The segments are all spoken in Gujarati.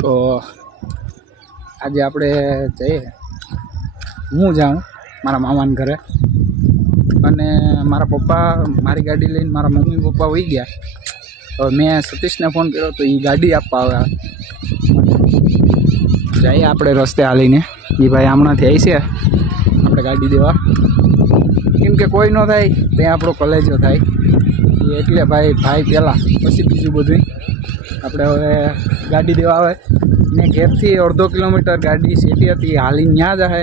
તો આજે આપણે જઈએ, હું જાઉં મારા મામાના ઘરે અને મારા પપ્પા મારી ગાડી લઈને મારા મમ્મી પપ્પા વહી ગયા. તો મેં સતીશને ફોન કર્યો તો એ ગાડી આપવા આવ્યા. જઈએ આપણે રસ્તે હાલીને, એ ભાઈ હમણાંથી આવી છે આપણે ગાડી દેવા. કેમ કે કોઈ ન થાય ત્યાં આપણો કલેજો થાય એટલે ભાઈ પહેલાં પછી બીજું બધું આપણે હવે ગાડી દેવા આવે ને. ઘેરથી અડધો કિલોમીટર ગાડી સેટી હતી, હાલીને ત્યાં જ આવે,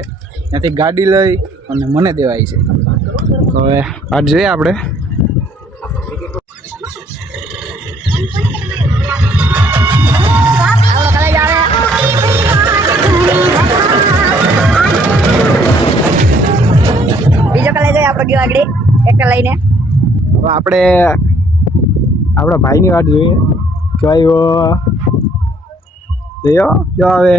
ત્યાંથી ગાડી લઈ અને મને દેવાય છે. તો હવે આજ જોઈએ આપણે. બીજો કલે જાય આપણે ગયો આગળ ટ્રેક્ટર લઈને. તો આપણે આપણા ભાઈની વાત જોઈએ. જો આવ્યો જોયો, જો હવે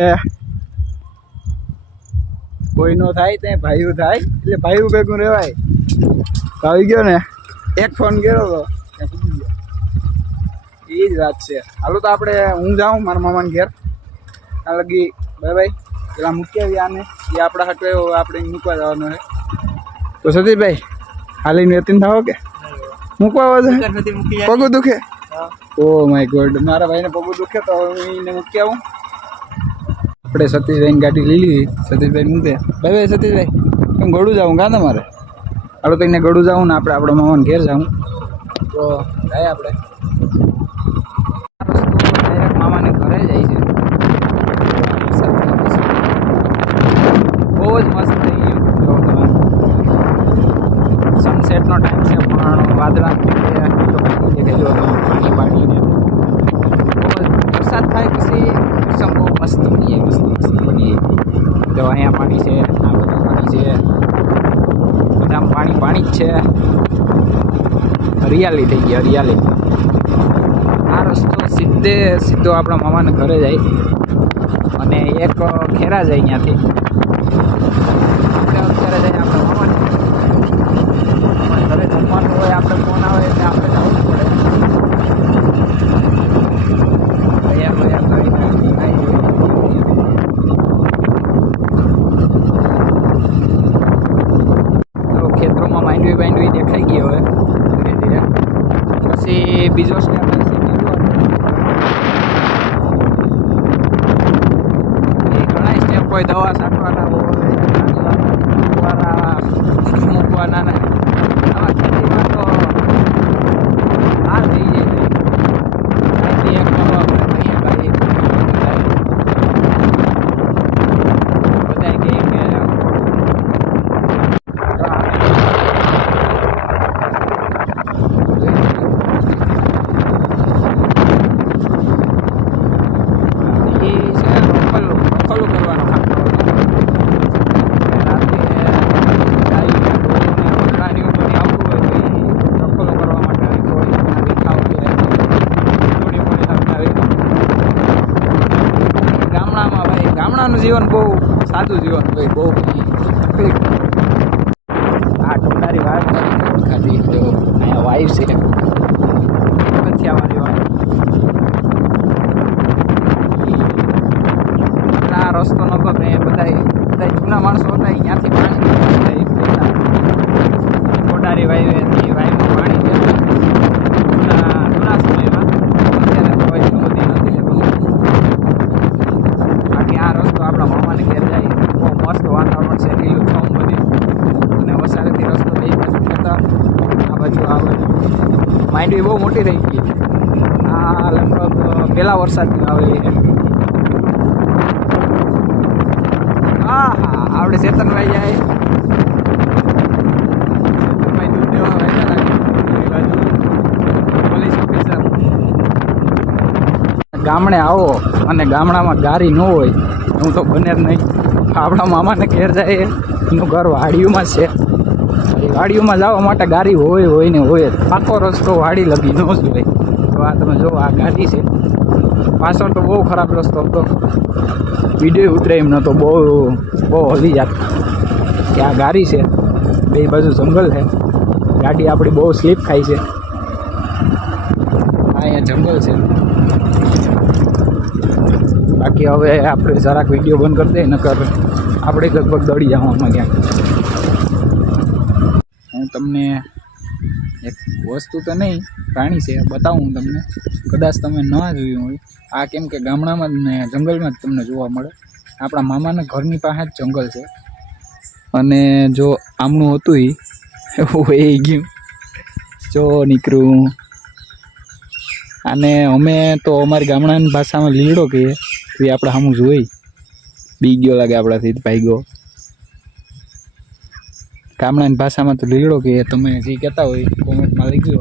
કોઈનો થાય ત્યાં ભાઈઓ થાય એટલે ભાઈઓ ભેગું રહેવાય. આવી ગયો ને, એક ફોન કર્યો હતો એ જ વાત છે. હાલો તો આપણે હું જાઉં મારા મામાને ઘેર. ત્યાં લગી બાય બાય. પેલા મૂકી આવી આને, એ આપણા હટવે આપણે મૂકવા જવાનો છે. તો સતીશભાઈ હાલીને વેતીને થાવો કે મૂકવા આવે છે? પગું દુખે? ઓ માય ગોડ, મારા ભાઈને પગું દુખે તો હું એને મૂકી આવું. આપણે સતીશભાઈની ગાડી લઈ લીધી. સતીશભાઈ મૂકે ભાઈ ભાઈ. સતીશભાઈ કેમ ગળું જાઉં કાં તમારે? આપણે તો એને ગળું જાઉં ને આપણે આપણા મામાને ઘેર જાઉં. તો જાય આપણે ડાયરેક્ટ મામાને ઘરે જાય છે. બહુ જ મસ્ત થઈ ગયું. જો તમે સનસેટનો ટાઈમ છે પણ વાદળા દેખાઈ જો પાણી પાણીને વરસાદ થાય પછી મોસમ બહુ મસ્ત બની જાય. મસ્ત બની જાય. જો અહીંયા પાણી છે, આ બધું પાણી છે, બધામાં પાણી જ છે. હરિયાળી થઈ ગઈ, હરિયાળી. આ રસ્તો સીધો આપણા મામાને ઘરે જાય અને એક ખેરા જાય અહીંયાથી. અત્યારે જાય આપણા મામાને ઘરે જમવાનું હોય, આપણે ફોન આવે એટલે આપણે જવું પડે. તૈયાર કરીને ખેતરોમાં માંડવી દેખાઈ ગઈ હવે ધીરે ધીરે. પછી બીજો સ્ટેપ આવશે ઘણા સ્ટેપ હોય. દવા છાંટવાના હોય, ફુવારા મૂકવાના ને આવા ખેતીમાં તો હાર થઈ જાય. જીવન બહુ સાદું જીવન ભાઈ, બહુ તકલીફ. આ ટોટારી વાત ખાધી તો અહીંયા વાઈફ છે કથિયાવાળી વાત. આ રસ્તો નતો ને બધા જૂના માણસો હતા ત્યાંથી પાણી ટોટારી વાઈફથી વાઈફનું પાણી જૂના સમયમાં. અત્યારે તો એટલું બધી નથી લેતું. આ રસ્તો આપણા મામાને ઘેર જાય. બહુ મસ્ત વાતાવરણ છે, લીલુંછમ બધી અને વસારેથી રસ્તો બે બાજુ ખેતર, આ બાજુ આવે. માંડવી બહુ મોટી થઈ ગઈ. આ લગભગ પહેલા વરસાદની આવેલી છે. હા હા, આપણે ચેતનભાઈ જાય. ચેતનભાઈ દૂધ દેવા વહેતા લાગે એ બાજુ પોલીસ ઓફિસર. ગામડે આવો અને ગામડામાં ગાડી ન હોય હું તો બને જ નહીં. આપણા મામાને ઘેર જાય, એનું ઘર વાડીઓમાં છે. વાડીઓમાં જવા માટે ગાડી હોય ને હોય. પાકો રસ્તો વાડી લગી ન જોઈએ. તો આ તમે જો, આ ગાડી છે. પાછળ તો બહુ ખરાબ રસ્તો હતો, વિડીયો ઉતરે એમ નહોતો. બહુ હલી જાત કે આ ગાડી છે. બે બાજુ જંગલ છે, ગાડી આપણી બહુ સ્લીપ ખાઈ છે. અહીંયા જંગલ છે. બાકી હવે આપણે જરાક વિડીયો બંધ કરી દઈએ નકર આપણે લગભગ દોડી જવામાં ક્યાંક. હું તમને એક વસ્તુ તો નહીં પ્રાણી છે બતાવું હું તમને, કદાચ તમે ન જોયું હોય. આ કેમ કે ગામડામાં જ ને જંગલમાં જ તમને જોવા મળે. આપણા મામાના ઘરની પાસે જ જંગલ છે અને જો આમનું હતું એવું એ ગયું જો નીકળ્યું. અને અમે તો અમારી ગામડાની ભાષામાં લીલડો કહીએ. તો એ આપણે સામું જોઈ બી ગયો લાગે આપણાથી ભાગ્યો. ગામડાની ભાષામાં તો લીલડો કહીએ. તમે જે કહેતા હોય કોમેન્ટમાં લખજો.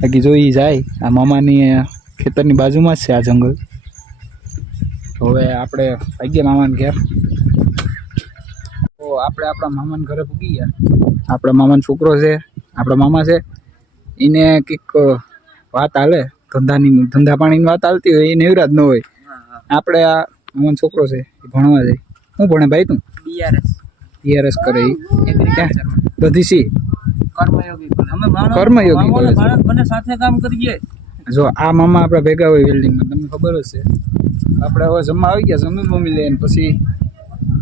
બાકી જોઈ જાય આ મામાની ખેતરની બાજુમાં જ છે આ જંગલ. હવે આપણે ભાગ્ય મામાના ઘેર. તો આપણે આપણા મામાના ઘરે પૂગી ગયા. આપણા મામાનો છોકરો છે, આપણા મામા છે, એને કંઈક વાત હાલે ધંધા પાણીની વાત હાલતી હોય. એ નેવરાજ ન હોય. આપણે આ મામાનો છોકરો છે એ ભણવા જાય. શું ભણે ભાઈ તું? બીઆરએસ કરે. બધી સી કર્મયોગી કોલેજ. જો આ મામા આપણા ભેગા હોય બિલ્ડિંગમાં, તમને ખબર જ છે. આપણે હવે જમવા આવી ગયા, જમી લઈને પછી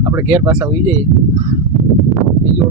આપણે ઘેર પાછા હોઈ જઈએ. બીજો